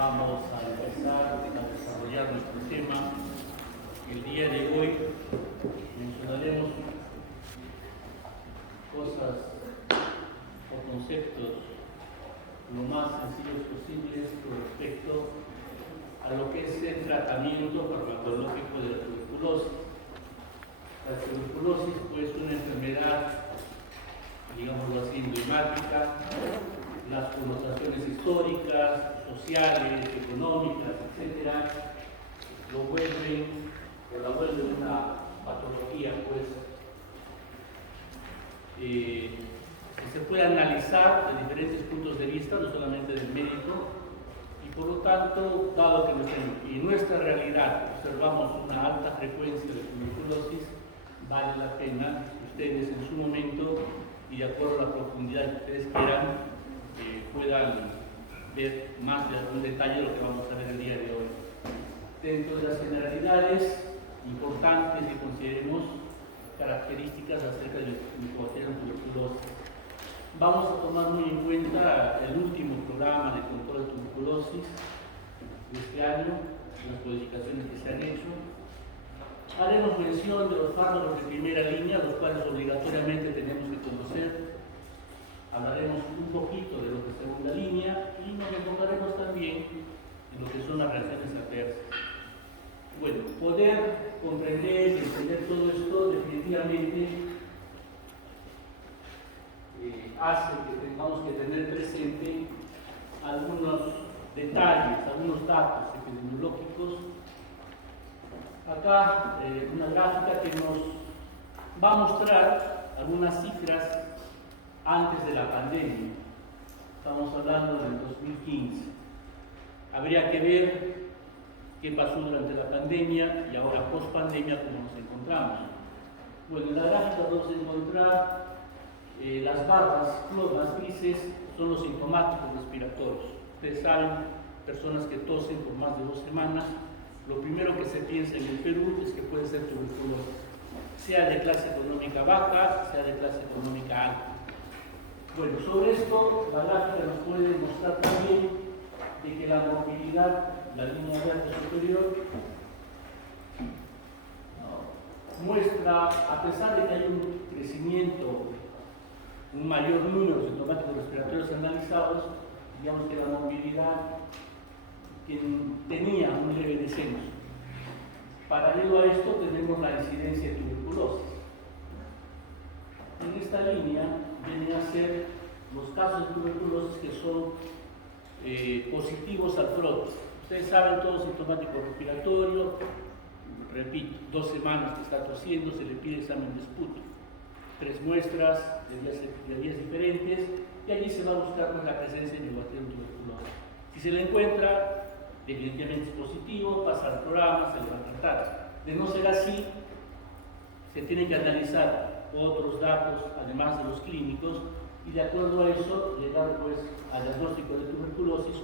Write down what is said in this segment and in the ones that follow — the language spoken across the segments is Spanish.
Vamos a empezar a desarrollar nuestro tema. El día de hoy mencionaremos cosas o conceptos lo más sencillos posibles con respecto a lo que es el tratamiento farmacológico de la tuberculosis. La tuberculosis pues, es una enfermedad, digámoslo así, emblemática. Las connotaciones históricas, sociales, económicas, etcétera, la vuelven una patología, pues, que se puede analizar de diferentes puntos de vista, no solamente del médico, y por lo tanto, dado que en nuestra realidad observamos una alta frecuencia de tuberculosis, vale la pena que ustedes en su momento y de acuerdo a la profundidad que ustedes quieran, puedan ver más de algún detalle lo que vamos a ver el día de hoy. Dentro de las generalidades importantes que consideremos características acerca de cualquier tuberculosis, vamos a tomar muy en cuenta el último programa de control de tuberculosis de este año, las modificaciones que se han hecho. Haremos mención de los fármacos de primera línea, los cuales obligatoriamente tenemos que conocer. Hablaremos un poquito de lo que es segunda línea y nos enfocaremos también en lo que son las reacciones adversas. Bueno, poder comprender y entender todo esto definitivamente hace que tengamos que tener presente algunos detalles, algunos datos epidemiológicos. Acá una gráfica que nos va a mostrar algunas cifras antes de la pandemia. Estamos hablando del 2015. Habría que ver qué pasó durante la pandemia y ahora post pandemia cómo nos encontramos. Bueno, en la gráfica vamos a encontrar las barras, las grises son los sintomáticos respiratorios. Ustedes saben, personas que tosen por más de 2 semanas, lo primero que se piensa en el Perú es que puede ser tuberculosis, sea de clase económica baja, sea de clase económica alta. Bueno, sobre esto la gráfica nos puede mostrar también de que la morbilidad, la línea verde superior, muestra, a pesar de que hay un crecimiento, un mayor número de sintomáticos respiratorios analizados, digamos que la morbilidad tenía un leve descenso. Paralelo a esto tenemos la incidencia de tuberculosis. En esta línea vienen a ser los casos de tuberculosis que son positivos al frotis. Ustedes saben, todo sintomático respiratorio, repito, 2 semanas que está tosiendo, se le pide examen de esputo, 3 muestras de días diferentes, y allí se va a buscar pues, la presencia de Mycobacterium tuberculosis. Si se le encuentra, definitivamente es positivo, pasa al programa, se le va a tratar. De no ser así, se tienen que analizar otros datos, además de los clínicos, y de acuerdo a eso, llegar pues al diagnóstico de tuberculosis,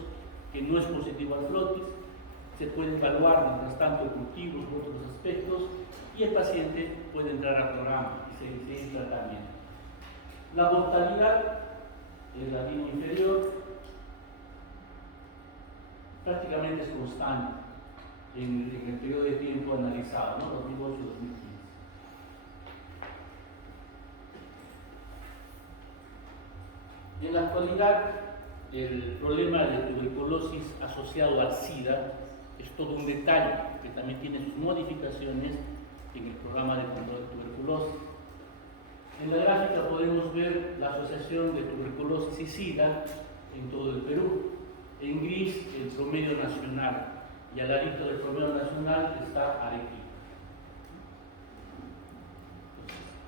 que no es positivo al frotis, se puede evaluar mientras tanto el cultivo u otros aspectos, y el paciente puede entrar al programa y seguir tratamiento. La mortalidad en la línea inferior prácticamente es constante en el periodo de tiempo analizado, ¿no? 2008-2015. En la actualidad, el problema de tuberculosis asociado al SIDA es todo un detalle que también tiene sus modificaciones en el programa de control de tuberculosis. En la gráfica podemos ver la asociación de tuberculosis y SIDA en todo el Perú. En gris, el promedio nacional, y al ladito del promedio nacional está Arequipa.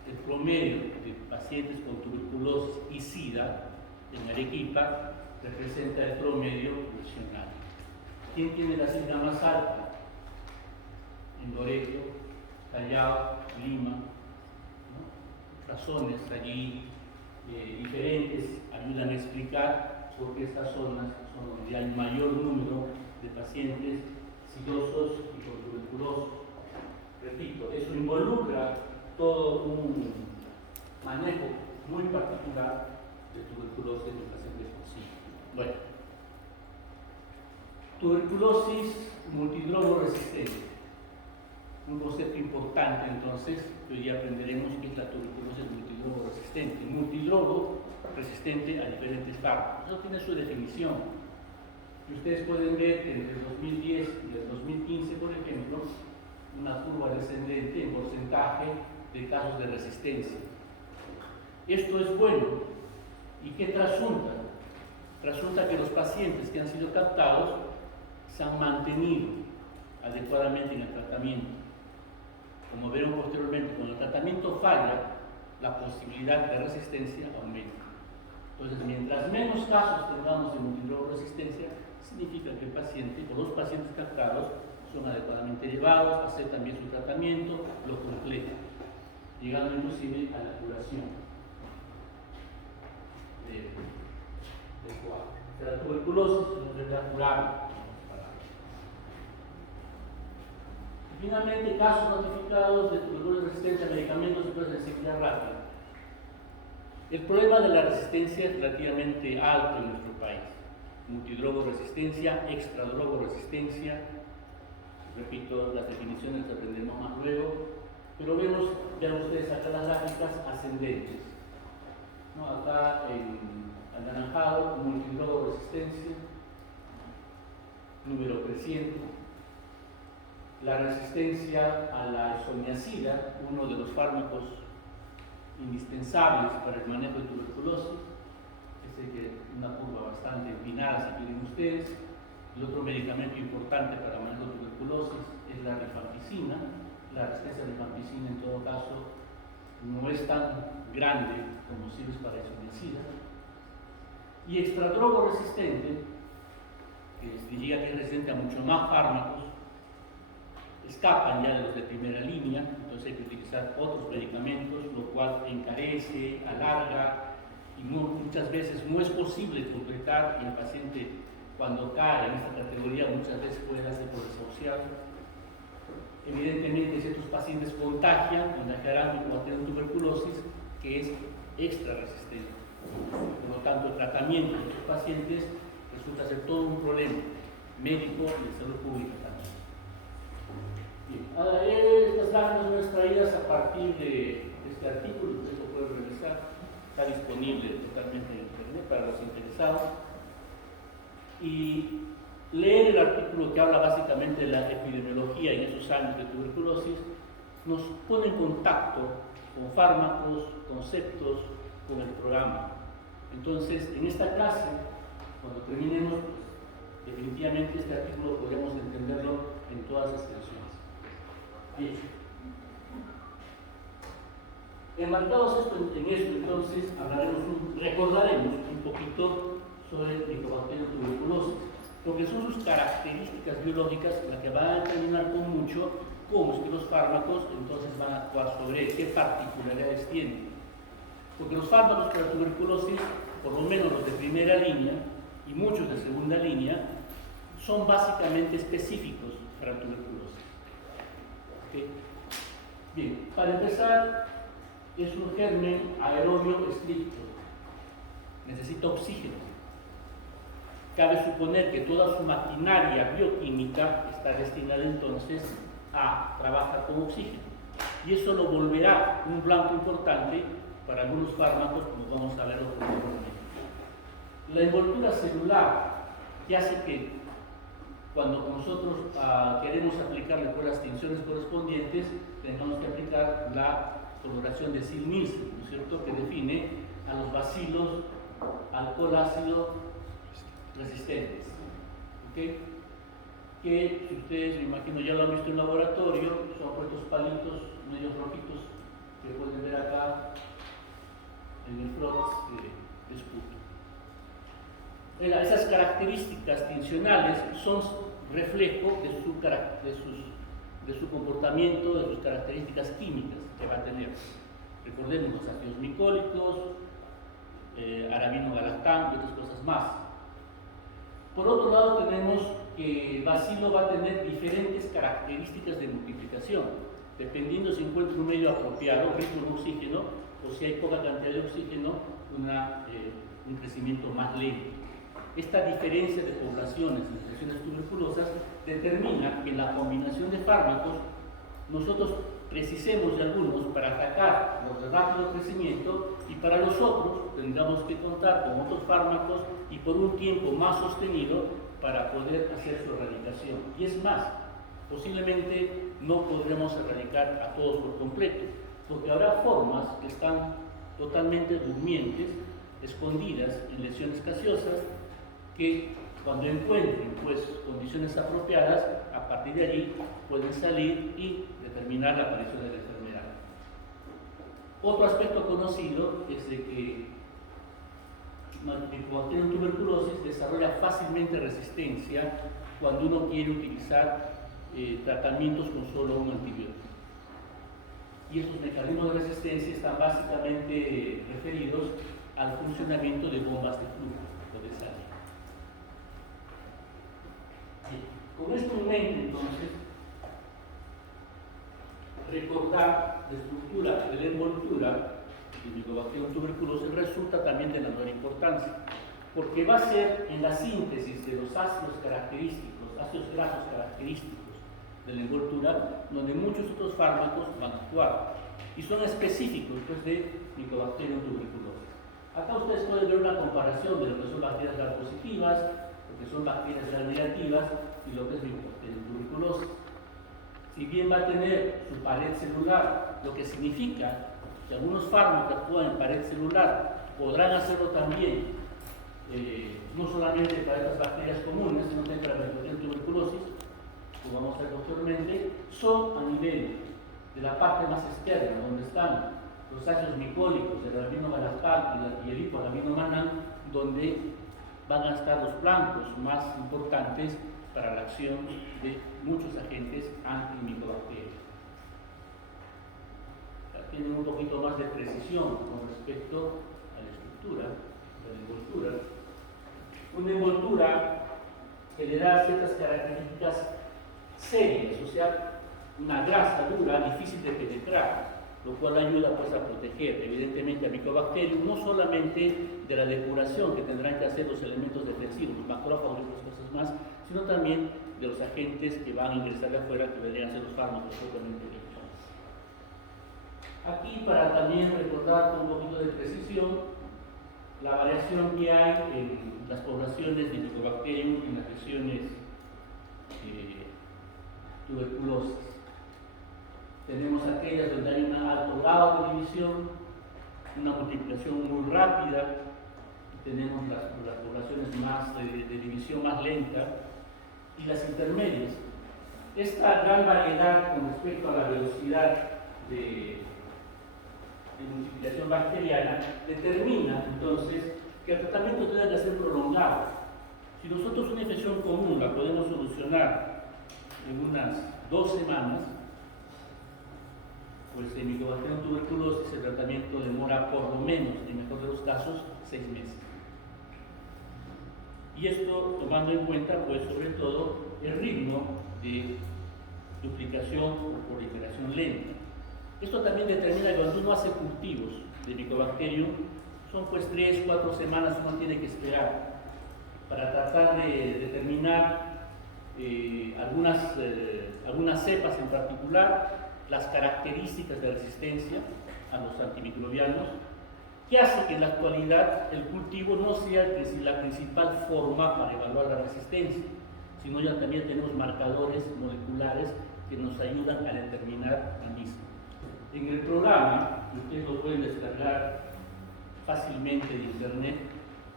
El promedio de pacientes con tuberculosis y SIDA en Arequipa representa el promedio nacional. ¿Quién tiene la cifra más alta? En Loreto, Callao, Lima, ¿no? Razones allí diferentes ayudan a explicar por qué estas zonas son donde hay mayor número de pacientes sidosos y con tuberculosis. Repito, eso involucra todo un manejo muy particular de tuberculosis en los pacientes con SIDA. Bueno, Tuberculosis multidrogo resistente. Un concepto importante entonces, que hoy aprenderemos qué es la tuberculosis multidrogo resistente. Multidrogo resistente a diferentes fármacos. Eso tiene su definición. Y ustedes pueden ver que entre el 2010 y el 2015, por ejemplo, una curva descendente en porcentaje de casos de resistencia. Esto es bueno. ¿Y qué trasunta? Trasunta que los pacientes que han sido captados se han mantenido adecuadamente en el tratamiento. Como veremos posteriormente, cuando el tratamiento falla, la posibilidad de resistencia aumenta. Entonces, mientras menos casos tengamos de multidrogo resistencia, significa que el paciente o los pacientes captados son adecuadamente llevados, aceptan bien su tratamiento, lo completan, llegando inclusive a la curación del cuadro. La tuberculosis no debería curable. Finalmente, casos notificados de tuberculosis resistente a medicamentos y pruebas de sensibilidad rápida. El problema de la resistencia es relativamente alto en nuestro país. Multidrogo resistencia, extradrogo resistencia. Repito, las definiciones las aprenderemos más luego. Pero vemos, vean ustedes acá las gráficas ascendentes. ¿No? Acá en anaranjado, multidrogo resistencia, número creciente. La resistencia a la isoniazida, uno de los fármacos indispensables para el manejo de tuberculosis, que una curva bastante empinada, si quieren ustedes. El otro medicamento importante para el manejo de tuberculosis es la rifampicina. La resistencia a la rifampicina, en todo caso, no es tan grande como si es para isoniazida. Y extradrogo resistente, que significa que es resistente a mucho más fármacos, escapan ya de los de primera línea, entonces hay que utilizar otros medicamentos, lo cual encarece, alarga y muchas veces no es posible completar, y el paciente cuando cae en esta categoría muchas veces puede darse por desahuciado. Evidentemente ciertos pacientes contagiarán como tienen tuberculosis, que es extra resistente. Por lo tanto, el tratamiento de estos pacientes resulta ser todo un problema médico y de salud pública también. Bien, estas láminas son extraídas a partir de este artículo, ustedes lo pueden revisar, está disponible totalmente en internet para los interesados. Y leer el artículo que habla básicamente de la epidemiología en esos años de tuberculosis nos pone en contacto con fármacos, conceptos, con el programa. Entonces, en esta clase, cuando terminemos, definitivamente este artículo podremos entenderlo en todas las extensiones. Bien. Enmarcados en esto, entonces, recordaremos un poquito sobre el Mycobacterium tuberculosis, porque son sus características biológicas las que van a determinar con mucho cómo es que los fármacos entonces van a actuar sobre él, qué particularidades tienen. Porque los fármacos para tuberculosis, por lo menos los de primera línea y muchos de segunda línea, son básicamente específicos para tuberculosis. ¿Okay? Bien, para empezar, es un germen aerobio estricto, necesita oxígeno. Cabe suponer que toda su maquinaria bioquímica está destinada entonces a trabajar con oxígeno. Y eso lo volverá un blanco importante para algunos fármacos, como vamos a verlo posteriormente. La envoltura celular, que hace que cuando nosotros queremos aplicarle por las tinciones correspondientes, tengamos que aplicar la coloración de Zell-Nielsen, ¿no es cierto?, que define a los bacilos alcohol ácido resistentes. ¿Okay? Que si ustedes, me imagino, ya lo han visto en laboratorio, son estos palitos medios rojitos que pueden ver acá en el flux de esputo. Esas características tincionales son reflejo de su comportamiento, de sus características químicas que va a tener. Recordemos los ácidos micólicos, arabinogalactán y otras cosas más. Por otro lado, tenemos que el bacilo va a tener diferentes características de multiplicación, dependiendo si encuentra un medio apropiado, rico en oxígeno, o si hay poca cantidad de oxígeno, un crecimiento más lento. esta diferencia de poblaciones en lesiones tuberculosas determina que en la combinación de fármacos nosotros precisemos de algunos para atacar los de rápido crecimiento y para los otros tendremos que contar con otros fármacos y por un tiempo más sostenido para poder hacer su erradicación. Y es más, posiblemente no podremos erradicar a todos por completo, porque habrá formas que están totalmente durmientes, escondidas en lesiones gaseosas, que cuando encuentren pues, condiciones apropiadas, a partir de allí pueden salir y determinar la aparición de la enfermedad. Otro aspecto conocido es de que Mycobacterium tuberculosis desarrolla fácilmente resistencia cuando uno quiere utilizar tratamientos con solo un antibiótico. Y estos mecanismos de resistencia están básicamente referidos al funcionamiento de bombas de flujo o de salida. Con esto en mente, entonces, recordar la estructura de la envoltura de Mycobacterium tuberculosis resulta también de la menor importancia, porque va a ser en la síntesis de los ácidos característicos, ácidos grasos característicos de la envoltura, donde muchos otros fármacos van a actuar y son específicos pues, de Mycobacterium tuberculosis. Acá ustedes pueden ver una comparación de lo que son bacterias gram positivas, lo que son bacterias gram negativas y lo que es Mycobacterium tuberculosis. Si bien va a tener su pared celular, lo que significa que algunos fármacos que actúan en pared celular podrán hacerlo también, no solamente para estas bacterias comunes, sino también para la Mycobacterium tuberculosis, como vamos a ver posteriormente, son a nivel de la parte más externa, donde están los ácidos micólicos, el albino-galactal y el hipoalbino-manán, donde van a estar los blancos más importantes para la acción de muchos agentes antimicobacterianos. Tienen un poquito más de precisión con respecto a la estructura de la envoltura. Una envoltura que le da ciertas características serias, o sea, una grasa dura, difícil de penetrar, lo cual ayuda pues a proteger evidentemente a Mycobacterium, no solamente de la depuración que tendrán que hacer los elementos defensivos, los macrófagos y otras cosas más, sino también de los agentes que van a ingresar de afuera, que vendrían a ser los fármacos propiamente dichos. Aquí, para también recordar con un poquito de precisión la variación que hay en las poblaciones de Mycobacterium en las lesiones tuberculosas. Tenemos aquellas donde hay un alto grado de división, una multiplicación muy rápida, tenemos las poblaciones más de división más lenta y las intermedias. Esta gran variedad con respecto a la velocidad de multiplicación bacteriana determina entonces que el tratamiento debe de ser prolongado. Si nosotros una infección común la podemos solucionar en unas 2 semanas, pues en Mycobacterium tuberculosis el tratamiento demora por lo menos, en el mejor de los casos, 6 meses. Y esto tomando en cuenta, pues sobre todo, el ritmo de duplicación o proliferación lenta. Esto también determina que cuando uno hace cultivos de Mycobacterium, son pues 3-4 semanas uno tiene que esperar para tratar de determinar algunas cepas en particular, las características de resistencia a los antimicrobianos, que hace que en la actualidad el cultivo no sea la principal forma para evaluar la resistencia, sino ya también tenemos marcadores moleculares que nos ayudan a determinar la misma. En el programa, ustedes lo pueden descargar fácilmente de internet,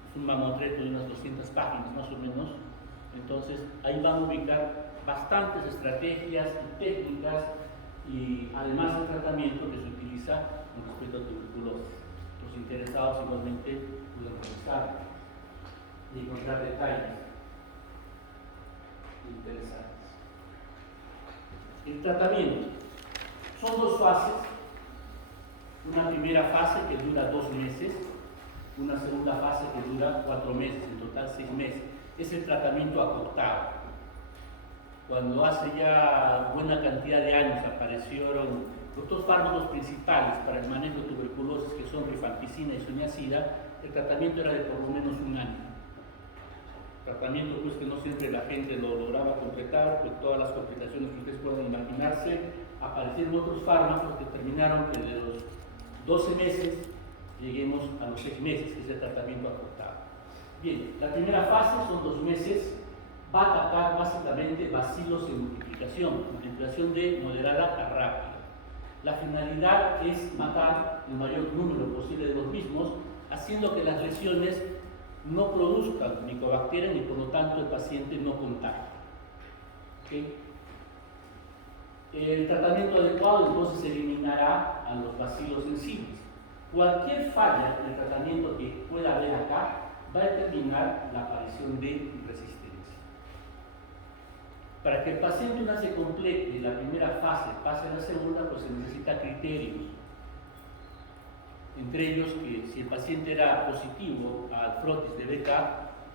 es un mamotreto de unas 200 páginas más o menos, entonces ahí van a ubicar bastantes estrategias y técnicas y además el tratamiento que se utiliza con respecto a tuberculosis. Los interesados igualmente pueden revisar y encontrar detalles interesantes. El tratamiento. Son 2 fases. Una primera fase que dura 2 meses, una segunda fase que dura 4 meses, en total 6 meses. Es el tratamiento acortado. Cuando hace ya buena cantidad de años aparecieron los 2 fármacos principales para el manejo de tuberculosis, que son rifampicina y isoniazida, el tratamiento era de por lo menos 1 año. tratamiento pues que no siempre la gente lo lograba completar, pues todas las complicaciones que ustedes pueden imaginarse. Aparecieron otros fármacos que terminaron que de los 12 meses lleguemos a los 6 meses, que es el tratamiento acortado. Bien, la primera fase son 2 meses, va a atacar básicamente bacilos en multiplicación de moderada a rápida. La finalidad es matar el mayor número posible de los mismos, haciendo que las lesiones no produzcan micobacterias y por lo tanto el paciente no contagie. ¿Okay? El tratamiento adecuado entonces eliminará a los bacilos sensibles. Cualquier falla en el tratamiento que pueda haber acá va a determinar la aparición de resistencia. Para que el paciente una se complete la primera fase, pase a la segunda, pues se necesita criterios. Entre ellos que si el paciente era positivo al frotis de BK,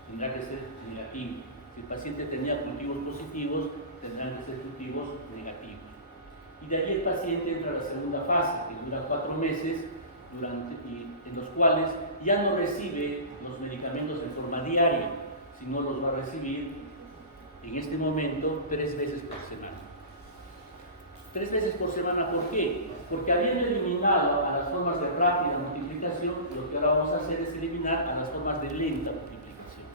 tendrá que ser negativo. Si el paciente tenía cultivos positivos, tendrán que ser cultivos negativos. Y de ahí el paciente entra a la segunda fase, que dura 4 meses, en los cuales ya no recibe los medicamentos de forma diaria, sino los va a recibir en este momento 3 veces por semana. 3 veces por semana, ¿por qué? Porque habiendo eliminado a las formas de rápida multiplicación, lo que ahora vamos a hacer es eliminar a las formas de lenta multiplicación.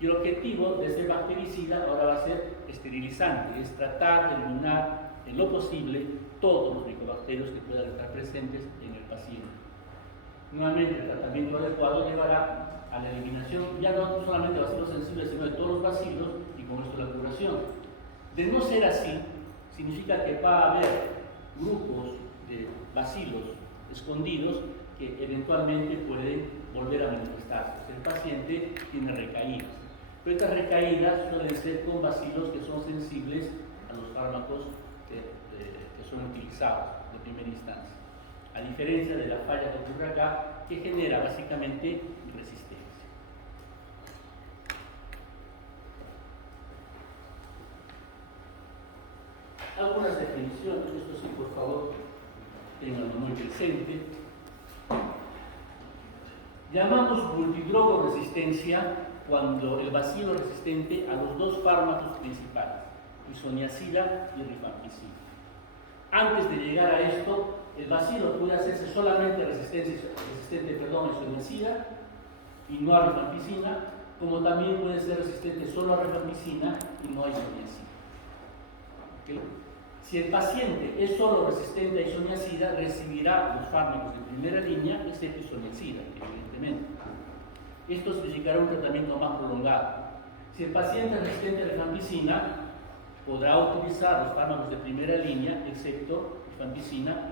Y el objetivo de este bactericida ahora va a ser esterilizante, es tratar de eliminar en lo posible todos los micobacterios que puedan estar presentes en el paciente. Nuevamente, el tratamiento adecuado llevará a la eliminación ya no solamente de bacilos sensibles, sino de todos los bacilos y con esto la curación. De no ser así, significa que va a haber grupos de bacilos escondidos que eventualmente pueden volver a manifestarse. El paciente tiene recaídas. Pero estas recaídas suelen ser con bacilos que son sensibles a los fármacos que son utilizados de primera instancia. A diferencia de la falla que ocurre acá, que genera básicamente resistencia. Algunas definiciones, esto sí, por favor, tenganlo muy presente. Llamamos multidrogoresistencia cuando el bacilo es resistente a los 2 fármacos principales, isoniazida y rifampicina. Antes de llegar a esto, el bacilo puede hacerse solamente resistente a isoniazida y no a rifampicina, como también puede ser resistente solo a rifampicina y no a isoniazida. ¿Okay? Si el paciente es solo resistente a isoniazida, recibirá los fármacos de primera línea, excepto isoniazida, evidentemente. Esto significará un tratamiento más prolongado. Si el paciente es resistente a rifampicina, podrá utilizar los fármacos de primera línea, excepto rifampicina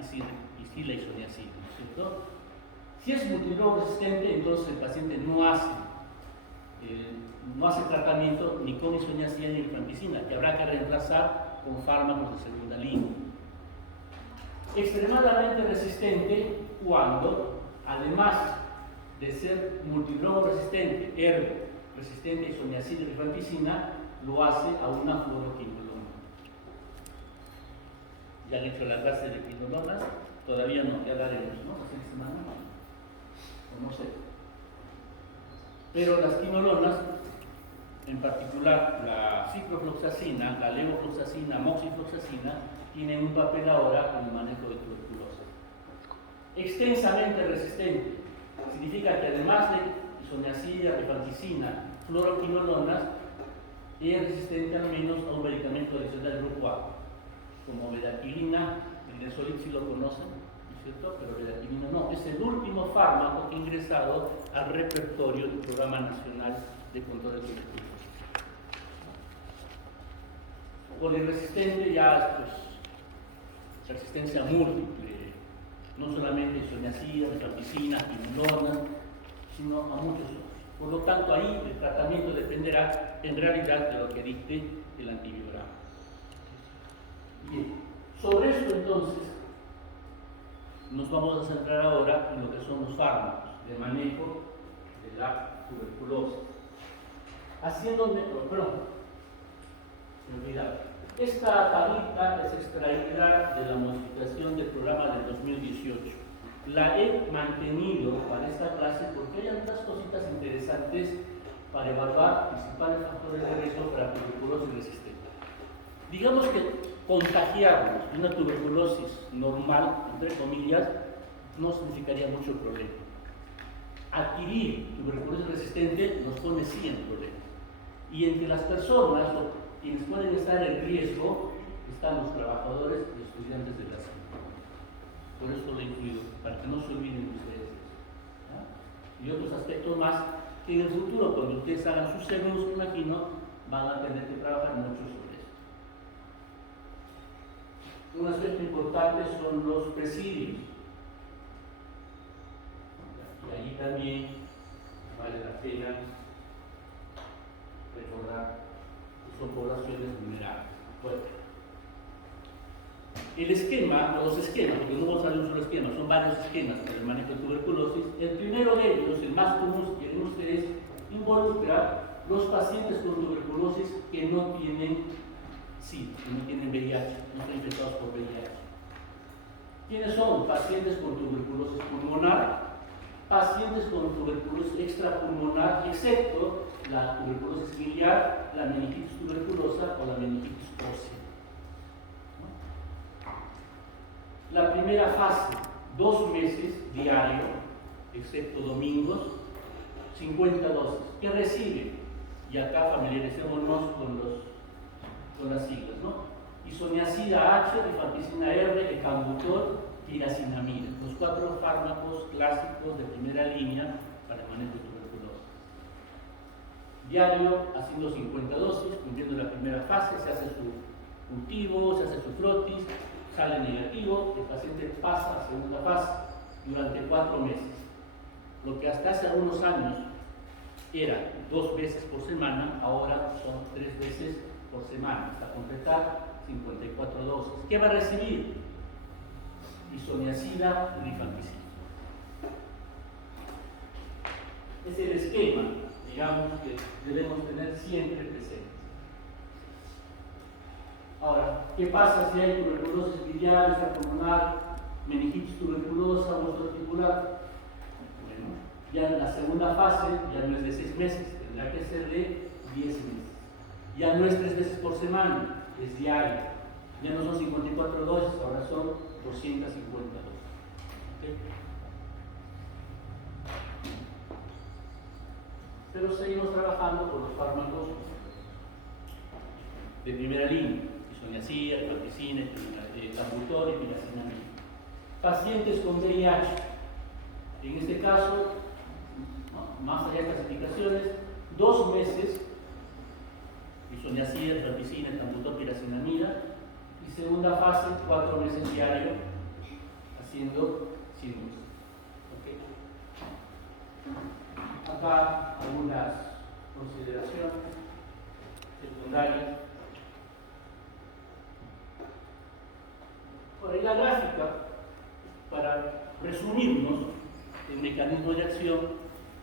y la isoniazida, ¿cierto? Si es multidrogresistente, entonces el paciente no hace tratamiento ni con isoniazida ni rifampicina, que habrá que reemplazar con fármacos de segunda línea. Extremadamente resistente cuando, además de ser multidrogresistente, ergo resistente a isoniazida y rifampicina, lo hace a una fluoroquinolona. Ya han hecho la clase de quinolonas, todavía no, ya hablaremos, ¿no? La siguiente semana, o no sé. Pero las quinolonas, en particular la ciprofloxacina, la levofloxacina, moxifloxacina, tienen un papel ahora en el manejo de tuberculosis. Extensamente resistente significa que además de isoniazida, rifampicina, fluoroquinolonas, es resistente al menos a un medicamento adicional del grupo A, como bedaquilina, el Linezolid sí lo conocen, ¿no es cierto? Pero bedaquilina no, es el último fármaco que ha ingresado al repertorio del Programa Nacional de Control de Tuberculosis. Poliresistente ya pues, resistencia múltiple, no solamente isoniazida, rifampicina, quinolona, sino a muchos otros. Por lo tanto, ahí el tratamiento dependerá en realidad de lo que dicte el antibiograma. Bien, sobre esto entonces nos vamos a centrar ahora en lo que son los fármacos de manejo de la tuberculosis. Esta tablita es extraída de la modificación del programa del 2018. La he mantenido para esta clase porque hay algunas cositas interesantes para evaluar principales factores de riesgo para tuberculosis resistente. Digamos que contagiarnos de una tuberculosis normal, entre comillas, no significaría mucho problema. Adquirir tuberculosis resistente nos pone sí en problemas. Y entre las personas quienes pueden estar en riesgo están los trabajadores y estudiantes de la salud. Por eso lo he incluido, para que no se olviden ustedes de eso, ¿ya? Y otros aspectos más que en el futuro, cuando ustedes hagan sus seguros, me imagino, van a tener que trabajar mucho sobre esto. Un aspecto importante son los presidios. Y ahí también vale la pena recordar que son poblaciones vulnerables. Bueno, el esquema, los esquemas, porque no vamos a ver un solo esquema, son varios esquemas para el manejo de tuberculosis. El primero de ellos, el más común, si quieren ustedes, involucra los pacientes con tuberculosis que no tienen SIDA, que no tienen VIH, no están infectados por VIH. ¿Quiénes son? Pacientes con tuberculosis pulmonar, pacientes con tuberculosis extrapulmonar, excepto la tuberculosis biliar, la meningitis tuberculosa o la meningitis ósea. La primera fase, 2 meses diario, excepto domingos, 50 dosis. ¿Qué recibe? Y acá familiaricémonos con las siglas, ¿no? Isoniazida H, rifampicina R, ecambutor, tiracinamida. Los 4 fármacos clásicos de primera línea para el manejo de tuberculosis. Diario, haciendo 50 dosis, cumpliendo la primera fase, se hace su cultivo, se hace su frotis, sale negativo, el paciente pasa a segunda fase durante 4 meses. Lo que hasta hace algunos años era 2 veces por semana, ahora son 3 veces por semana, hasta completar 54 dosis. ¿Qué va a recibir? Isoniazida y rifampicina. Es el esquema, digamos, que debemos tener siempre presente. Ahora, ¿qué pasa si hay tuberculosis biliar, extrapulmonar, meningitis tuberculosa o articular? Bueno, ya en la segunda fase ya no es de 6 meses, tendrá que ser de 10 meses. Ya no es 3 veces por semana, es diario. Ya no son 54 dosis, ahora son 250 dosis. ¿Okay? Pero seguimos trabajando con los fármacos de primera línea. Isoniazida, rifampicina, ecambutor y tiracinamida. Pacientes con VIH, en este caso, ¿no?, más allá de clasificaciones, 2 meses, isoniazida, rifampicina, ecambutor, tiracinamida, y segunda fase, 4 meses diario, haciendo 100 dosis. ¿Okay? Acá algunas consideraciones secundarias. Por ahí la gráfica, para resumirnos el mecanismo de acción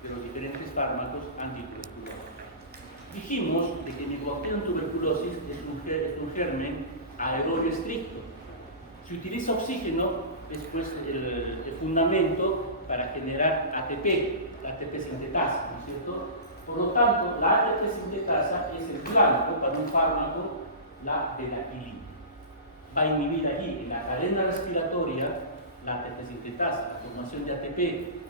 de los diferentes fármacos antituberculosos. Dijimos de que Mycobacterium tuberculosis es un germen aerobio estricto. Si utiliza oxígeno, es pues el fundamento para generar ATP, la ATP sintetasa, ¿no es cierto? Por lo tanto, la ATP sintetasa es el blanco para un fármaco, la betaquilina. Va a inhibir allí, en la cadena respiratoria, la ATP sintetasa, la formación de ATP.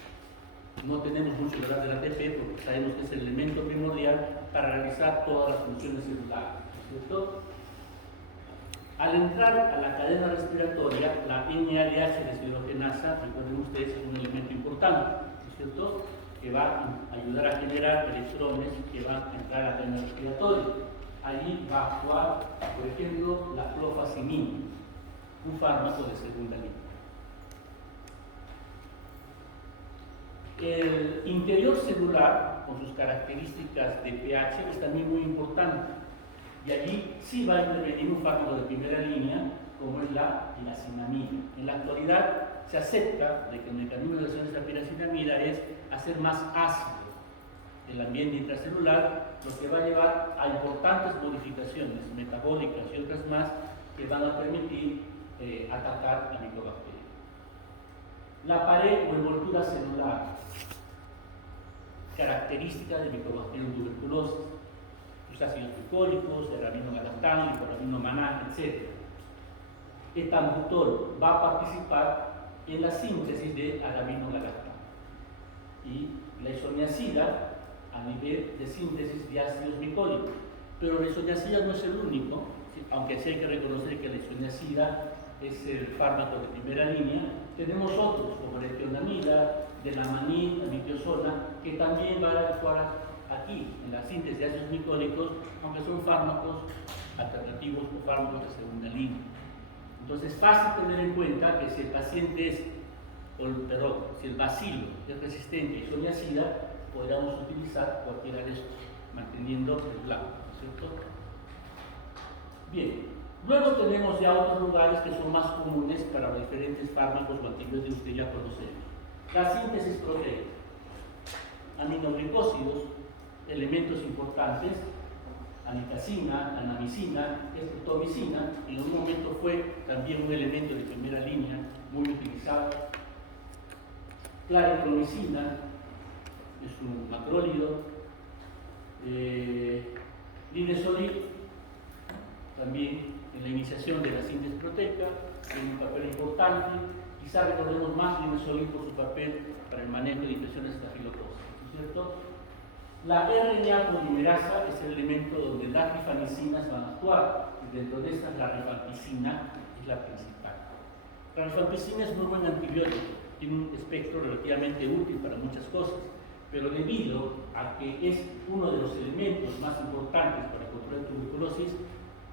No tenemos mucho que hablar del ATP porque sabemos que es el elemento primordial para realizar todas las funciones celulares, ¿no es cierto? Al entrar a la cadena respiratoria, la NADH deshidrogenasa, recuerden ustedes, es un elemento importante, ¿no es cierto?, que va a ayudar a generar electrones que van a entrar a la cadena respiratoria. Allí va a actuar, por ejemplo, la clofazimina, un fármaco de segunda línea. El interior celular, con sus características de pH, es también muy importante. Y allí sí va a intervenir un fármaco de primera línea, como es la piracinamida. En la actualidad se acepta de que el mecanismo de acción de esta piracinamida es hacer más ácido el ambiente intracelular, lo que va a llevar a importantes modificaciones metabólicas y otras más que van a permitir atacar la micobacteria. La pared o envoltura celular. característica del Mycobacterium tuberculosis. Los ácidos glicólicos, el aminogalactán, el coraminomaná, etc. Etambutol va a participar en la síntesis de araminogalactán y la isoniazida a nivel de síntesis de ácidos glicólicos. Pero la isoniazida no es el único, aunque sí hay que reconocer que la isoniazida es el fármaco de primera línea. Tenemos otros como la etionamida, delamanin, la nitiosona, que también van a actuar aquí en la síntesis de ácidos glicólicos, aunque son fármacos alternativos o fármacos de segunda línea. Entonces es fácil tener en cuenta que si el paciente es, si el bacilo es resistente a isoniazida, podríamos utilizar cualquiera de estos, manteniendo el blanco, ¿cierto? Bien, luego tenemos ya otros lugares que son más comunes para los diferentes fármacos o antibióticos que ya conocemos. La síntesis proteica, aminoglicósidos, elementos importantes, anicacina, anamicina, estreptomicina, en un momento fue también un elemento de primera línea muy utilizado. Claritromicina, es un macrólido, linezolid, también en la iniciación de la síntesis proteica, tiene un papel importante. Quizá recordemos más linezolid por su papel para el manejo de infecciones estafilocócicas, ¿no es cierto? La RNA polimerasa es el elemento donde las rifampicinas van a actuar, y dentro de estas la rifampicina es la principal. La rifampicina es muy buen antibiótico, tiene un espectro relativamente útil para muchas cosas, pero debido a que es uno de los elementos más importantes para controlar tuberculosis,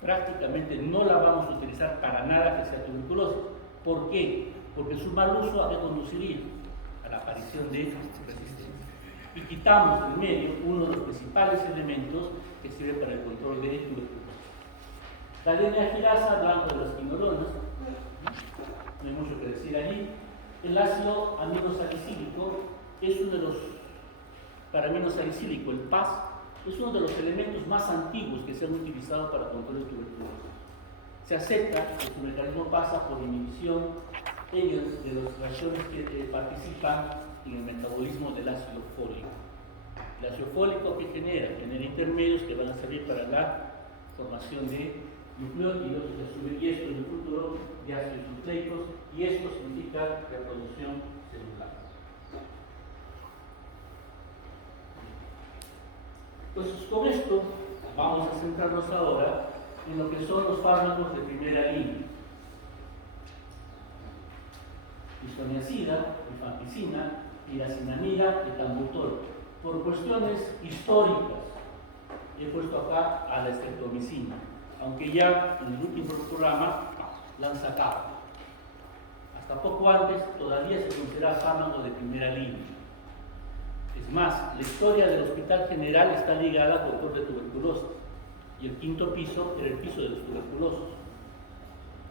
prácticamente no la vamos a utilizar para nada que sea tuberculosis. ¿Por qué? Porque su mal uso ha de conducir a la aparición de resistencia. Y quitamos en medio uno de los principales elementos que sirve para el control de tuberculosis. La adenoaginasa, hablando de las quinolonas, no hay mucho que decir allí. El ácido aminosalicílico es uno de los, paraminossalicílico, el PAS, es uno de los elementos más antiguos que se han utilizado para control de tuberculosis. Se acepta que su mecanismo pasa por inhibición de las reacciones que participan en el metabolismo del ácido fólico. El ácido fólico que genera intermedios que van a servir para la formación de nucleótidos, y esto es el futuro de ácidos nucleicos, y esto significa reproducción celular. Entonces, con esto vamos a centrarnos ahora en lo que son los fármacos de primera línea. Isoniazida, rifampicina, piracinamida, etambutol. Por cuestiones históricas, he puesto acá a la estreptomicina, aunque ya en el último programa la han sacado. Hasta poco antes todavía se consideraba fármaco de primera línea. Es más, la historia del Hospital General está ligada al control de tuberculosis, y el quinto piso era el piso de los tuberculosos.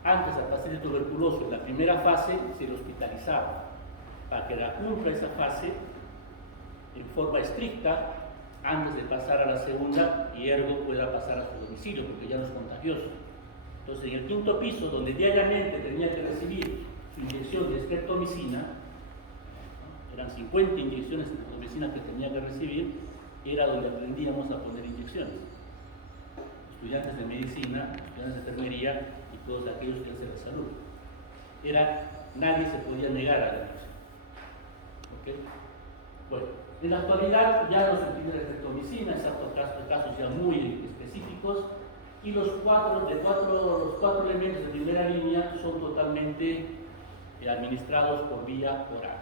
Antes, al paciente tuberculoso en la primera fase se le hospitalizaba para que cumpla esa fase en forma estricta antes de pasar a la segunda y ergo pueda pasar a su domicilio porque ya no es contagioso. Entonces, en el quinto piso, donde diariamente tenía que recibir su inyección de estreptomicina, eran 50 inyecciones de estreptomicina que tenía que recibir, era donde aprendíamos a poner inyecciones. Estudiantes de medicina, estudiantes de enfermería y todos aquellos que hacen la salud. Nadie se podía negar a la inyección. ¿Okay? Bueno, en la actualidad ya no se utiliza la estreptomicina, excepto casos ya muy específicos, y los cuatro elementos de primera línea son totalmente administrados por vía oral.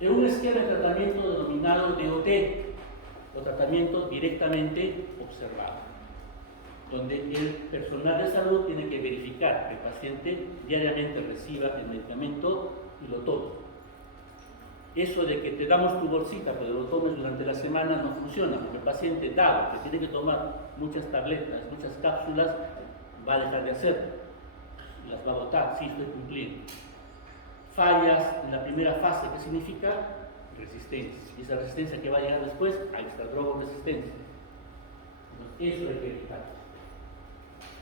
En un esquema de tratamiento denominado DOT, o tratamiento directamente observado, donde el personal de salud tiene que verificar que el paciente diariamente reciba el medicamento y lo tome. Eso de que te damos tu bolsita pero lo tomes durante la semana no funciona, porque el paciente, dado que tiene que tomar muchas tabletas, muchas cápsulas, va a dejar de hacerlo, las va a botar, sí estoy cumpliendo. Fallas en la primera fase, ¿qué significa? Resistencia. Y esa resistencia que va a llegar después, ahí está resistencia. Entonces, eso hay que evitar.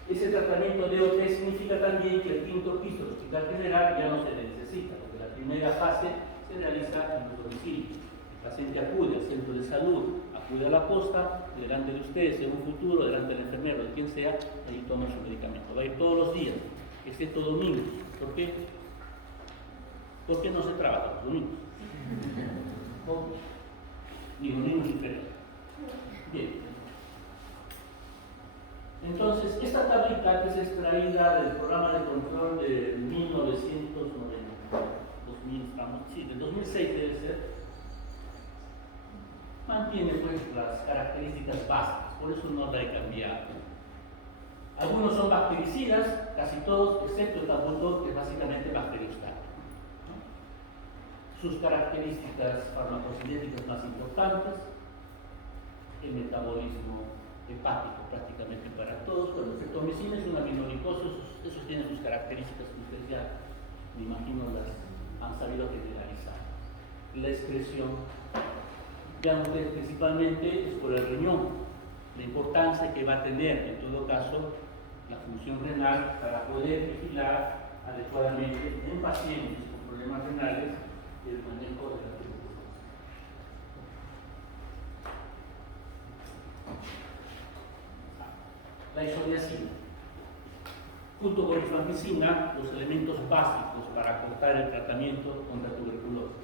Ese tratamiento de OT significa también que el quinto piso del Hospital General ya no se le necesita, porque la primera fase se realiza en los domicilios. El el paciente acude al centro de salud, acude a la posta, delante de ustedes, en un futuro, delante del enfermero, de quien sea, allí toma su medicamento. Va a ir todos los días, excepto domingos. ¿Por qué? ¿Por qué no se trabaja los domingos? Ni domingos ni feriados. Bien. Entonces, esta tablita que es extraída del programa de control de 1990, 2000, del 2006 debe ser, mantiene pues las características básicas, por eso no la he cambiado. Algunos son bactericidas, casi todos, excepto el tabutol, que es básicamente bacteriostático. Sus características farmacocinéticas más importantes, el metabolismo hepático prácticamente para todos. Bueno, el cetomicina es un aminoglucoso, esos tienen sus características que ustedes ya, me imagino, las han sabido generalizar. La excreción, vean ustedes, principalmente es por el riñón, la importancia que va a tener, en todo caso, la función renal para poder vigilar adecuadamente en pacientes con problemas renales el manejo de la tuberculosis. La isoniazida, junto con la rifampicina, los elementos básicos para acortar el tratamiento contra tuberculosis.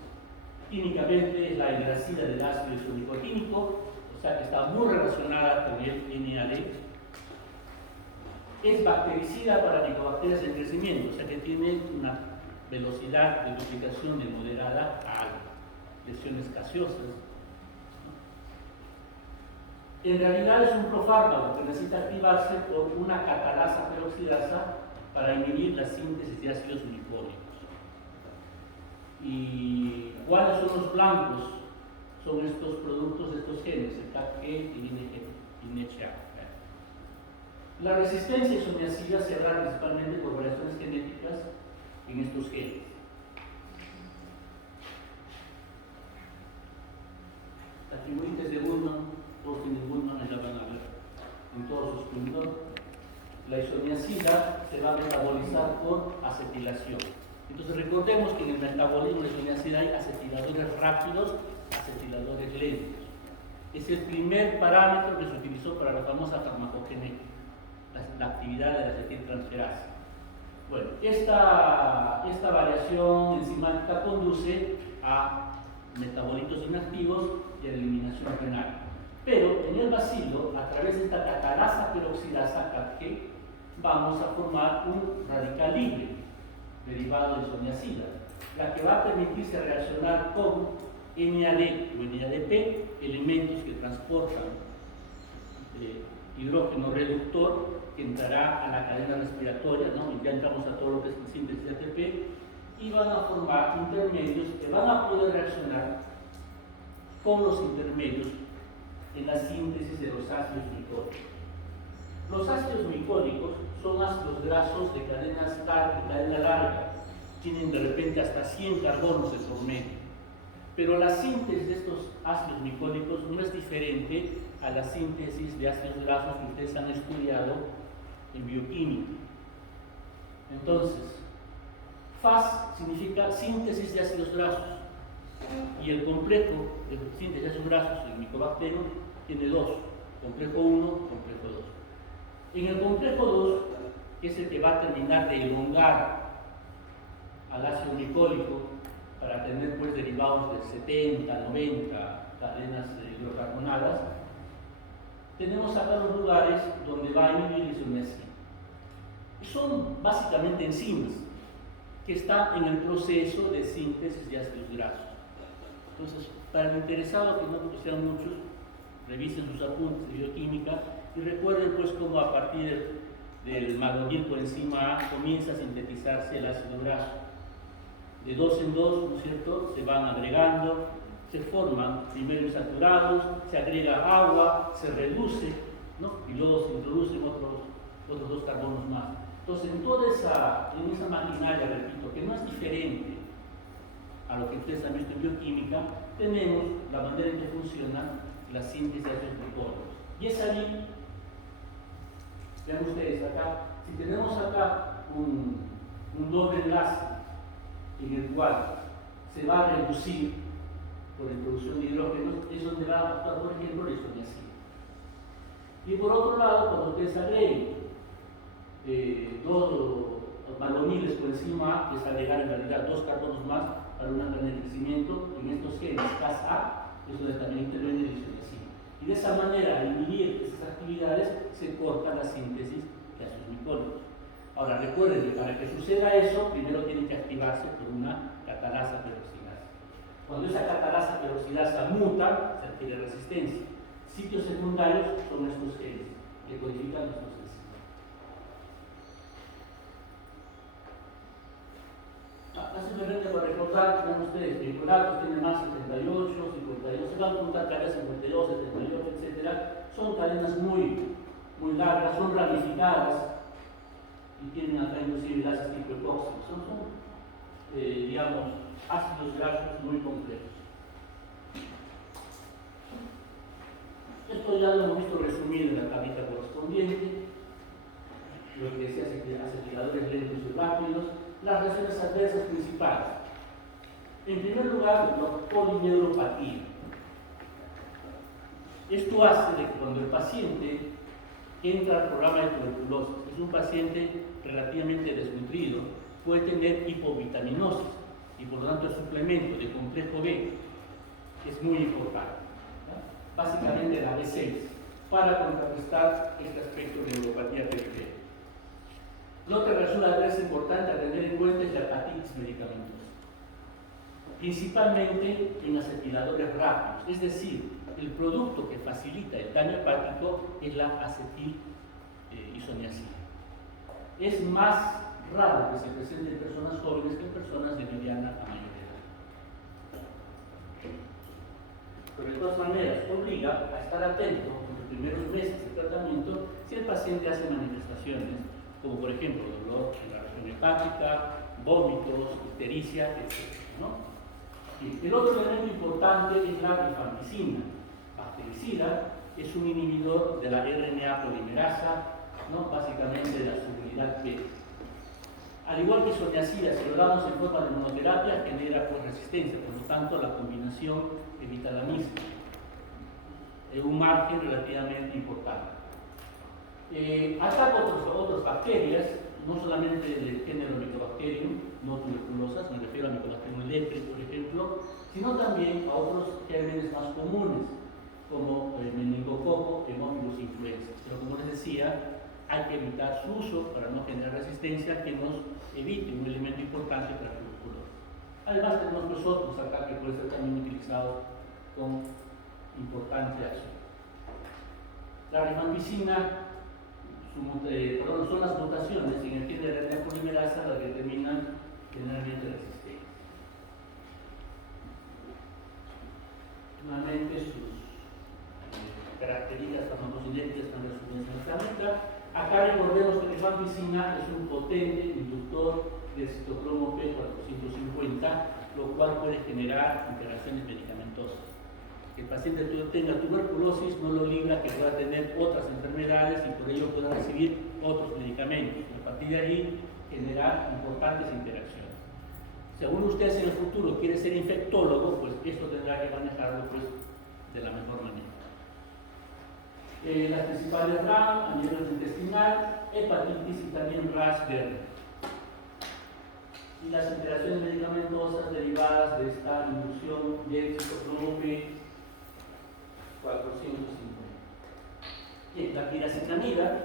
Químicamente es la hidracina del ácido isonicotínico, o sea que está muy relacionada con el NAD. Es bactericida para micobacterias en crecimiento, o sea que tiene una velocidad de duplicación de moderada a alta, lesiones gaseosas. En realidad es un profármaco que necesita activarse por una catalasa peroxidasa para inhibir la síntesis de ácidos glicólicos. ¿Y cuáles son los blancos? Son estos productos de estos genes, el CAP-E y NHA. La resistencia isoniazida se da principalmente por variaciones genéticas en estos genes. Las figuritas de Bullman, todos tienen Bullman, ya van a ver en todos sus puntos. La isoniazida se va a metabolizar por acetilación. Entonces recordemos que en el metabolismo de isoniazida hay acetiladores rápidos, acetiladores lentos. Es el primer parámetro que se utilizó para la famosa farmacogenética, la actividad de la acetiltransferasa. Bueno, esta variación enzimática conduce a metabolitos inactivos y a la eliminación renal. Pero en el bacilo, a través de esta catalasa peroxidasa CAP-G, vamos a formar un radical libre derivado de isoniazida, la que va a permitirse reaccionar con NAD o NADP, elementos que transportan hidrógeno reductor que entrará a la cadena respiratoria, ¿no? Y ya entramos a todo lo que es la síntesis de ATP, y van a formar intermedios que van a poder reaccionar con los intermedios en la síntesis de los ácidos glicólicos. Los ácidos glicólicos son ácidos grasos de cadena larga, tienen de repente hasta 100 carbonos de por medio. Pero la síntesis de estos ácidos glicólicos no es diferente a la síntesis de ácidos grasos que ustedes han estudiado en bioquímica. Entonces, FAS significa síntesis de ácidos grasos, y el complejo de síntesis de ácidos grasos, el micobacterio, tiene dos: complejo 1, complejo 2. En el complejo 2, que es el que va a terminar de elongar al ácido glicólico para tener pues derivados de 70, 90 cadenas hidrocarbonadas, tenemos acá los lugares donde va a inhibir la isoniazida. Son básicamente enzimas que están en el proceso de síntesis de ácidos grasos. Entonces, para el interesado, que no sean muchos, revisen sus apuntes de bioquímica y recuerden pues cómo a partir del malonil por enzima A comienza a sintetizarse el ácido graso. De dos en dos, ¿no es cierto?, se van agregando, se forman primeros saturados, se agrega agua, se reduce, ¿no?, y luego se introducen otros dos carbonos más. Entonces, en toda esa maquinaria, repito, que no es diferente a lo que ustedes han visto en bioquímica, tenemos la manera en que funciona la síntesis de ácidos glicólicos. Y es ahí, vean ustedes acá, si tenemos acá un doble enlace en el cual se va a reducir por introducción de hidrógenos, es donde va a actuar, por ejemplo, la isoniazida. Y por otro lado, cuando ustedes agreguen dos maloniles por encima A, es agregar en realidad 2 carbonos más para una cadena de crecimiento en estos genes Cas-A, es donde también interviene la isoniazida. Y de esa manera, al inhibir esas actividades, se corta la síntesis de ácidos micólicos. Ahora, recuerden que para que suceda eso, primero tiene que activarse por una catalasa peroxidasa. Cuando esa catalasa peroxidasa muta, se adquiere resistencia. Sitios secundarios son estos genes que codifican nuestros enzimas. Simplemente para recordar, vean ustedes, que Colacos tiene más 78, 52, se van a contar cadenas 52, 78, etc. Son cadenas muy largas, son ramificadas y tienen acá inclusive gases tipo epóxido. Son digamos, ácidos grasos muy complejos. Esto ya lo hemos visto resumido en la tablita correspondiente, lo que decía acetiladores lentos y rápidos. Las reacciones adversas principales. En primer lugar, la polineuropatía. Esto hace de que cuando el paciente entra al programa de tuberculosis, es un paciente relativamente desnutrido, puede tener hipovitaminosis y por lo tanto el suplemento de complejo B es muy importante. Básicamente la B6, para contrarrestar este aspecto de neuropatía periférica. La otra reacción adversa importante a tener en cuenta es la hepatitis medicamentosa, principalmente en acetiladores rápidos, es decir, el producto que facilita el daño hepático es la acetil-isoniazida. Es más raro que se presente en personas jóvenes que en personas de mediana a mayor edad. Pero de todas maneras, obliga a estar atento en los primeros meses de tratamiento si el paciente hace manifestaciones como por ejemplo dolor en la región hepática, vómitos, ictericia, etc. Y el otro elemento importante es la rifampicina. Bactericida es un inhibidor de la RNA polimerasa, básicamente de la subunidad B. Al igual que isoniazida, si lo damos en forma de monoterapia, genera resistencia, por lo tanto la combinación evita la misma, en un margen relativamente importante. Ataca otras bacterias, no solamente del género Mycobacterium, no tuberculosas, me refiero a Mycobacterium lepre, por ejemplo, sino también a otros gérmenes más comunes, como el meningococo, Haemophilus influenza. Pero como les decía, hay que evitar su uso para no generar resistencia que nos evite un elemento importante para la tuberculosis. Además tenemos nosotros acá que puede ser también utilizado con importante acción. La rifampicina son las mutaciones en el gen de RNA polimerasa las que determinan generalmente resistencia. Nuevamente sus características farmacocinéticas están resumidas en esta tablita. Acá recordemos que la rifampicina es un potente inductor del citocromo P450, lo cual puede generar interacciones medicamentosas. Que el paciente tenga tuberculosis no lo libra a que pueda tener otras enfermedades y por ello pueda recibir otros medicamentos. A partir de ahí generar importantes interacciones. Según ustedes en el futuro quiere ser infectólogo, pues esto tendrá que manejarlo de la mejor manera. Las principales RAM a nivel intestinal, hepatitis y también rash verde. Y las interacciones medicamentosas derivadas de esta inducción del citocromo P 450. Bien, la piracetamida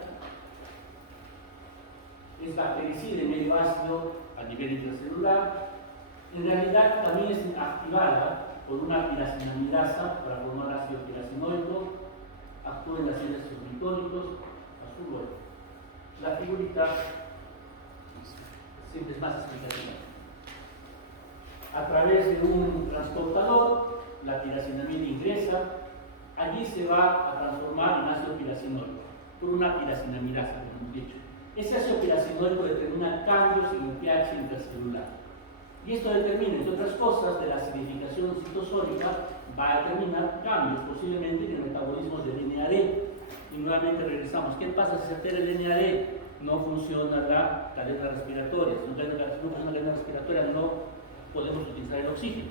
es bactericida en medio ácido a nivel intracelular. En realidad también es activada por una piracenamirasa para formar ácido piracinoico, actúa en las ácidos glicólicos, azul huevo. La figurita siempre es más explicativa. A través de un transportador, la piracinamida ingresa. Allí se va a transformar en ácido piracinoico por una piracenamirasa, como hemos dicho. Ese ácido piracinoico determina cambios en el pH intracelular. Y esto determina, entre otras cosas, de la acidificación citosólica, va a determinar cambios posiblemente en el metabolismo del NAD. Y nuevamente regresamos. ¿Qué pasa si se altera el NAD? No funciona la cadena respiratoria. Si no funciona la cadena respiratoria, no podemos utilizar el oxígeno.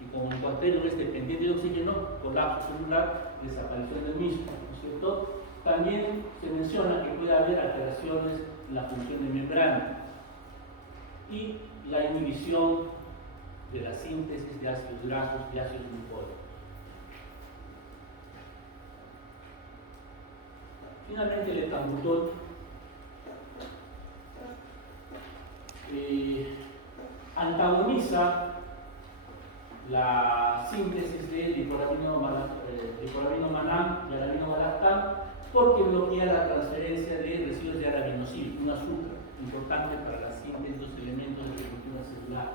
Y como el cuartelio es dependiente de oxígeno, colapso celular, desaparición del mismo, ¿no es cierto? También se menciona que puede haber alteraciones en la función de membrana y la inhibición de la síntesis de ácidos grasos y ácidos glucólicos. Finalmente, el etambutol antagoniza la síntesis de dicoraminomanán y araminogalactán porque bloquea la transferencia de residuos de arabinosil, un azúcar importante para la síntesis de los elementos de la estructura celular.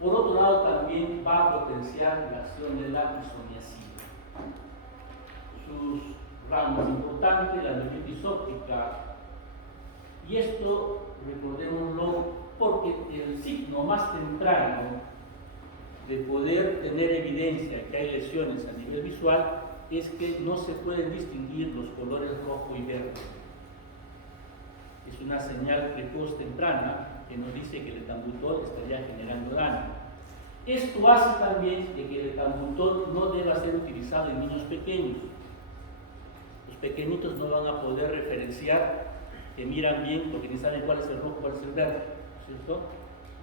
Por otro lado, también va a potenciar la acción de la isoniazida. Sus ramas importantes, la neuritis óptica, y esto recordémoslo porque el signo más temprano de poder tener evidencia que hay lesiones a nivel visual es que no se pueden distinguir los colores rojo y verde. Es una señal precoz temprana que nos dice que el etambutol estaría generando daño. Esto hace también de que el etambutol no deba ser utilizado en niños pequeños. Los pequeñitos no van a poder referenciar, que miran bien porque ni saben cuál es el rojo, cuál es el verde, ¿cierto?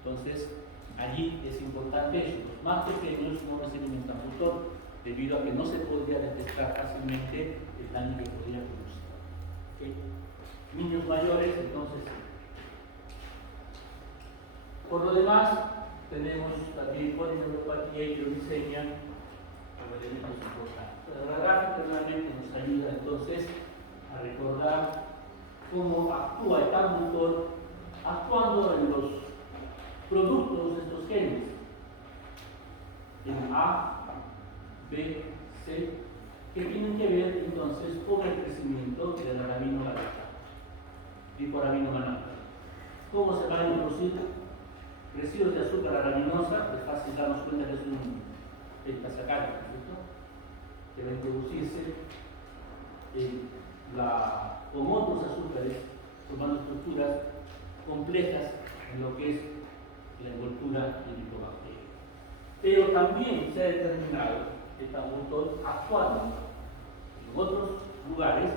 Entonces, allí es importante eso. Los más pequeños no reciben un etambutol debido a que no se podría detectar fácilmente el daño que podría producir. ¿Okay? Niños mayores, entonces. Por lo demás, tenemos también polineuropatía y hidroglicemia como elementos importantes. La gráfica realmente nos ayuda entonces a recordar cómo actúa el etambutol actuando en los productos de estos genes, en A, B, C, que tienen que ver entonces con el crecimiento del araminogalactán, dicoraminomanán. ¿Cómo se van a introducir residuos de azúcar araminosa? Es fácil darnos cuenta que es un pentasacárido, ¿cierto? Que va a introducirse con otros azúcares, formando estructuras complejas en lo que es la envoltura del micobacterio. Pero también se ha determinado que el etambutol actuando en otros lugares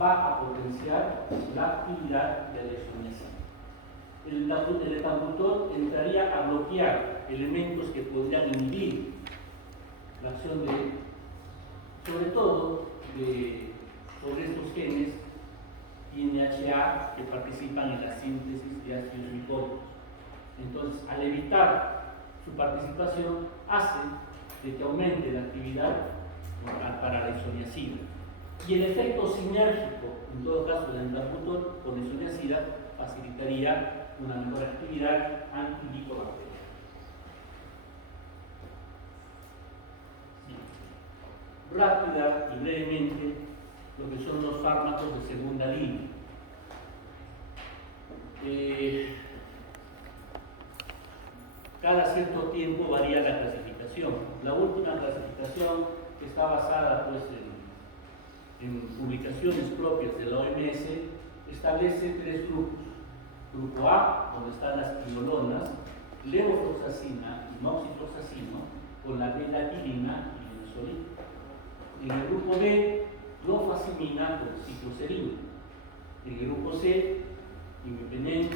va a potenciar la actividad de la isoniazida. El etambutol entraría a bloquear elementos que podrían inhibir la acción sobre todo sobre estos genes INHA que participan en la síntesis de ácidos glicólicos. Entonces, al evitar su participación, hace de que aumente la actividad para la isoniazida. Y el efecto sinérgico, en todo caso, del etambutol con la isoniazida facilitaría una mejor actividad antimicobacteriana. Rápida y brevemente, lo que son los fármacos de segunda línea. Cada cierto tiempo varía la clasificación. La última clasificación, que está basada pues, en publicaciones propias de la OMS, establece tres grupos. Grupo A, donde están las quinolonas, levofloxacina y moxifloxacino, con la betaquilina y linezolida. En el grupo B, clofazimina con cicloserina. En el grupo C, imipenem,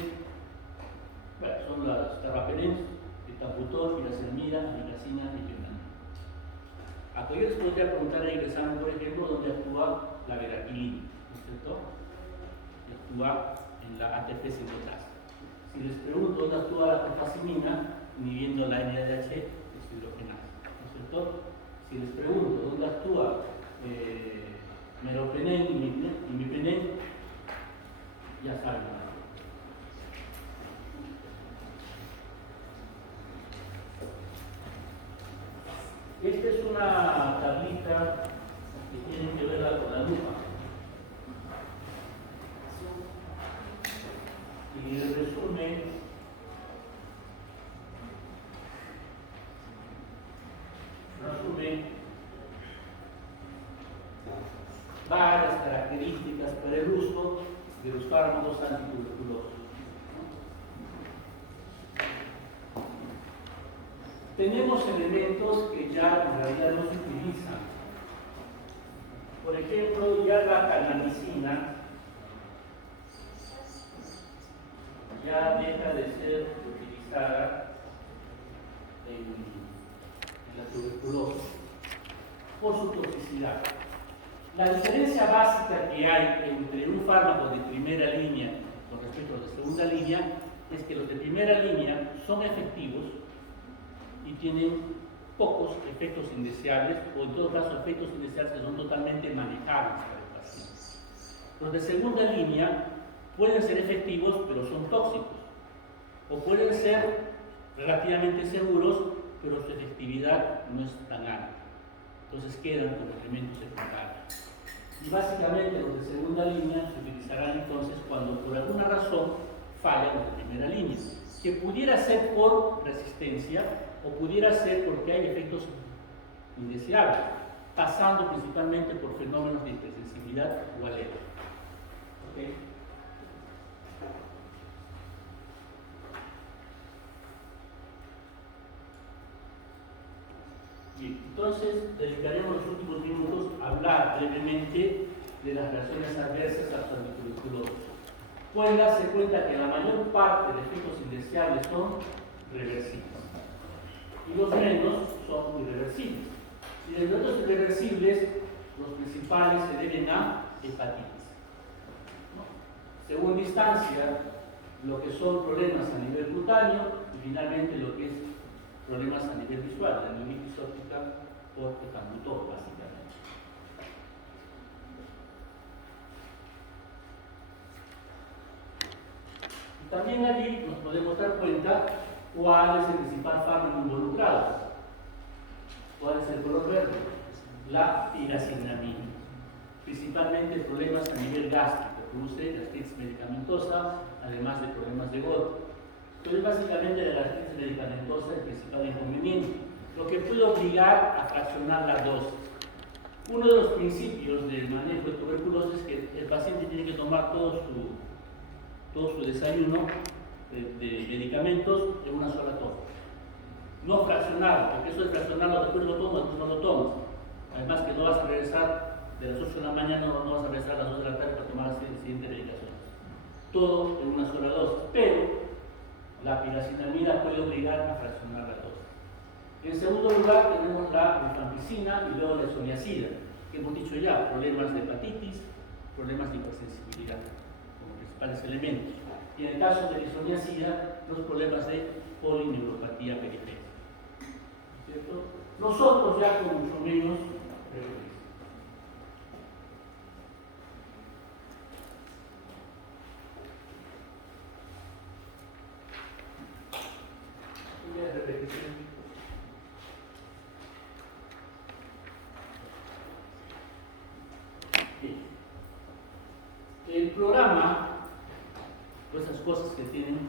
bueno, son las terrapenems, etambutol, firacetamida, amikacina y quinana. Acá yo les podría preguntar en el examen, por ejemplo, dónde actúa la betaquilina, ¿no es cierto? Actúa en la ATP sintotasa. Si les pregunto dónde actúa la clofazimina, inhibiendo la NADH deshidrogenasa, ¿no es cierto? Si les pregunto dónde actúa meropenem y imipenem, ya saben. Esta es una tablita que tiene que ver con la lupa. Y el resumen varias características para el uso de los fármacos antituberculosos. tenemos elementos que ya en realidad no se utilizan. Por ejemplo, ya la canamicina ya deja de ser utilizada en la tuberculosis por su toxicidad. La diferencia básica que hay entre un fármaco de primera línea con respecto a los de segunda línea es que los de primera línea son efectivos y tienen pocos efectos indeseables, o en todo caso efectos indeseables que son totalmente manejables para el paciente. Los de segunda línea pueden ser efectivos, pero son tóxicos, o pueden ser relativamente seguros, pero su efectividad no es tan alta. Entonces quedan como elementos secundarios. Y básicamente los de segunda línea se utilizarán entonces cuando por alguna razón fallan los de primera línea, que pudiera ser por resistencia o pudiera ser porque hay efectos indeseables, pasando principalmente por fenómenos de hipersensibilidad o alergia. ¿Okay? Bien, entonces dedicaremos los últimos minutos a hablar brevemente de las reacciones adversas a la tuberculosis. Pueden darse cuenta que la mayor parte de efectos indeseables son reversibles y los menos son irreversibles. Y de los efectos irreversibles, los principales se deben a hepatitis. Segunda instancia, lo que son problemas a nivel cutáneo y finalmente lo que es problemas a nivel visual, la neuritis óptica por ecamutol, básicamente. Y también allí nos podemos dar cuenta cuál es el principal fármaco involucrado. ¿Cuál es el color verde? La piracinamida. Principalmente problemas a nivel gástrico, produce gastritis medicamentosa, además de problemas de gota. Entonces, básicamente, la gastritis medicamentosa es el principal inconveniente, lo que puede obligar a fraccionar la dosis. Uno de los principios del manejo de tuberculosis es que el paciente tiene que tomar todo su desayuno de medicamentos en una sola toma. No fraccionarlo, porque eso de fraccionarlo, después lo tomas, después no lo tomas. Además que no vas a regresar de las 8 de la mañana, no vas a regresar a las 2 de la tarde para tomar la siguiente medicación. Todo en una sola dosis, pero la piracinamida puede obligar a fraccionar la dosis. En segundo lugar tenemos la rifampicina y luego la isoniazida, que hemos dicho ya, problemas de hepatitis, problemas de hipersensibilidad como principales elementos. Y en el caso de la isoniazida, los problemas de polineuropatía periférica. ¿Cierto? Nosotros ya con mucho menos el programa, pues esas cosas que tienen,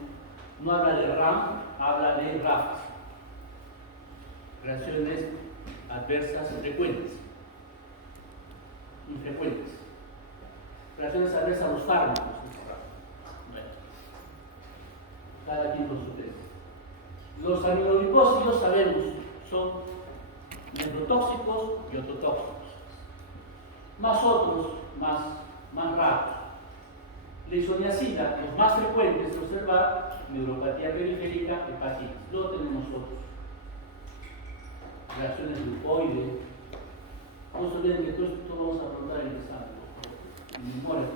no habla de RAM, habla de RAFs, reacciones adversas frecuentes, infrecuentes, reacciones adversas a los fármacos. Bueno, cada quien con su tesis. Los aminoglicósidos, sabemos, son neurotóxicos y ototóxicos, más otros, más raros. La isoniazida, los más frecuentes de observar, neuropatía periférica, hepatitis. Luego tenemos otros. Reacciones glucoides. No se olviden que todo esto vamos a afrontar en el examen. En memoria,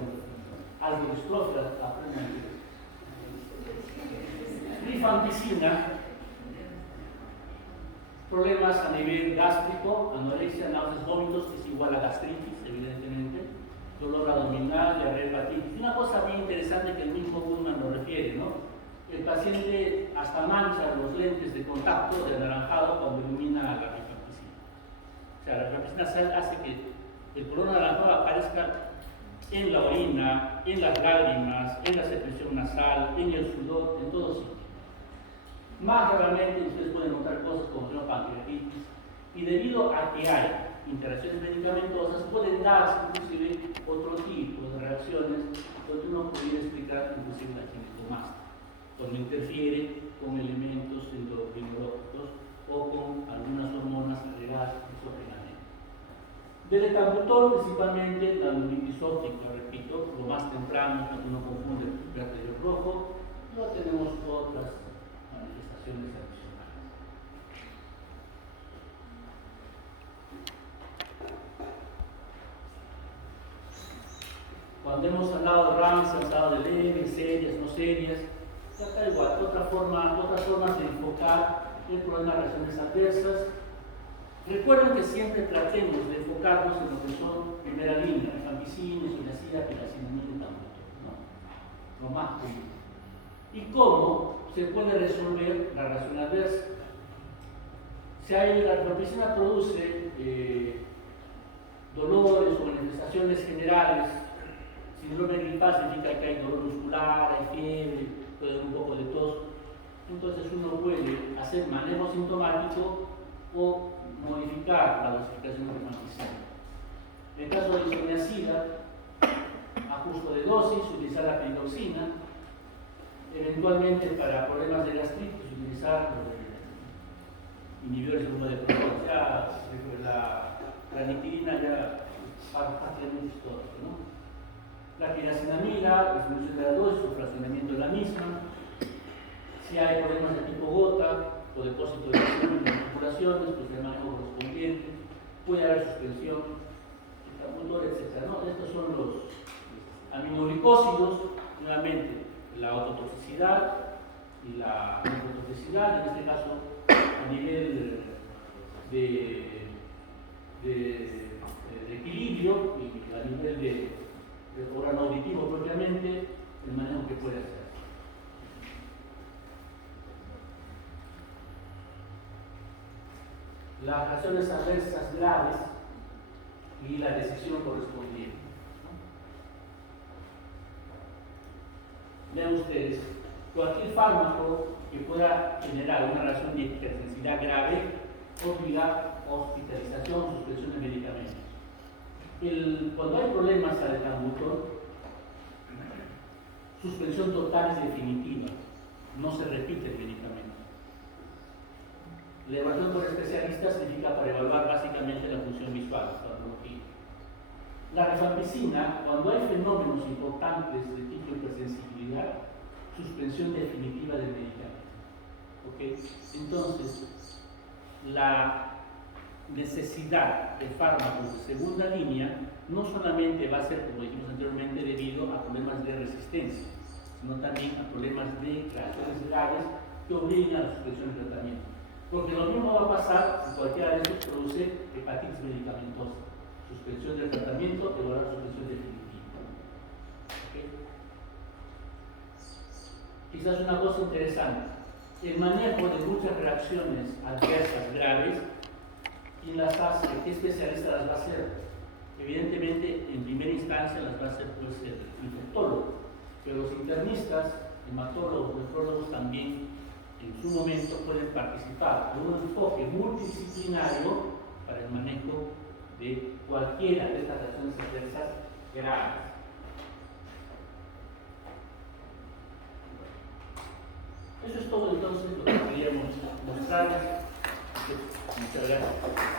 aldoestrofia, aprendan. Rifampicina, problemas a nivel gástrico, anorexia, náuseas, vómitos, es igual a gastritis, evidentemente. Dolor abdominal, diarrea, hepatitis. Una cosa bien interesante que el mismo Goodman nos refiere, ¿no? El paciente hasta mancha los lentes de contacto de anaranjado cuando ilumina la rifampicina. O sea, la rifampicina hace que el color anaranjado aparezca en la orina, en las lágrimas, en la secreción nasal, en el sudor, en todo sitio. Más raramente ustedes pueden notar cosas como pancreatitis, y debido a que hay interacciones medicamentosas, pueden darse inclusive otro tipo de reacciones donde uno podría explicar inclusive la ginecomastia, cuando interfiere con elementos endocrinológicos o con algunas hormonas agregadas exógenamente. Del etambutol, principalmente la neuritis óptica, repito, lo más temprano, cuando uno confunde verde y rojo, luego tenemos otras manifestaciones adicionales. Cuando hemos hablado de RAMS, hemos hablado de leves, serias, no serias, y acá igual, otras formas de enfocar el problema de reacciones adversas. Recuerden que siempre tratemos de enfocarnos en lo que son primera línea, rifampicina, isoniazida, piracinamida y tambutol, ¿no? Lo más común. Y cómo se puede resolver la reacción adversa. Si hay, la rifampicina produce dolores o manifestaciones generales. Síndrome gripal significa que hay dolor muscular, hay fiebre, puede haber un poco de tos. Entonces uno puede hacer manejo sintomático o modificar la dosificación de rifampicina. En el caso de isoniazida, ajuste de dosis, utilizar la piridoxina. Eventualmente para problemas de gastritis, utilizar inhibidores de grupo de protones. Ya la nitidina ya prácticamente es todo, ¿no? La piracinamida, disminución de la dosis o fraccionamiento de la misma. Si hay problemas de tipo gota o depósito de ácido en las articulaciones, pues el manejo correspondiente. Puede haber suspensión, etambutol, etc. ¿No? Estos son los aminoglicósidos, nuevamente la autotoxicidad y la neurotoxicidad, en este caso a nivel de equilibrio y a nivel de órgano auditivo propiamente, el manejo que puede hacer. Las reacciones adversas graves y la decisión correspondiente. Vean ustedes, cualquier fármaco que pueda generar una reacción de hipersensibilidad grave obliga a hospitalización o suspensión de medicamentos. Cuando hay problemas al etambutol, suspensión total es definitiva, no se repite el medicamento. La evaluación por especialistas significa para evaluar básicamente la función visual, la patología. La rifampicina, cuando hay fenómenos importantes de tipo hipersensibilidad, suspensión definitiva del medicamento. ¿Okay? Entonces, la necesidad de fármacos de segunda línea no solamente va a ser, como dijimos anteriormente, debido a problemas de resistencia, sino también a problemas de reacciones graves que obliguen a la suspensión del tratamiento. Porque lo mismo va a pasar si cualquiera de estos produce hepatitis medicamentosa. Suspensión del tratamiento, evaluar suspensión definitiva. ¿Okay? Quizás una cosa interesante, el manejo de muchas reacciones adversas graves, ¿quién las hace? ¿Qué especialista las va a hacer? Evidentemente, en primera instancia las va a hacer pues, el infectólogo, pero los internistas, hematólogos, nefrólogos también en su momento pueden participar en un enfoque multidisciplinario para el manejo de cualquiera de estas reacciones adversas graves. Eso es todo entonces lo que queríamos mostrarles. Muchas gracias.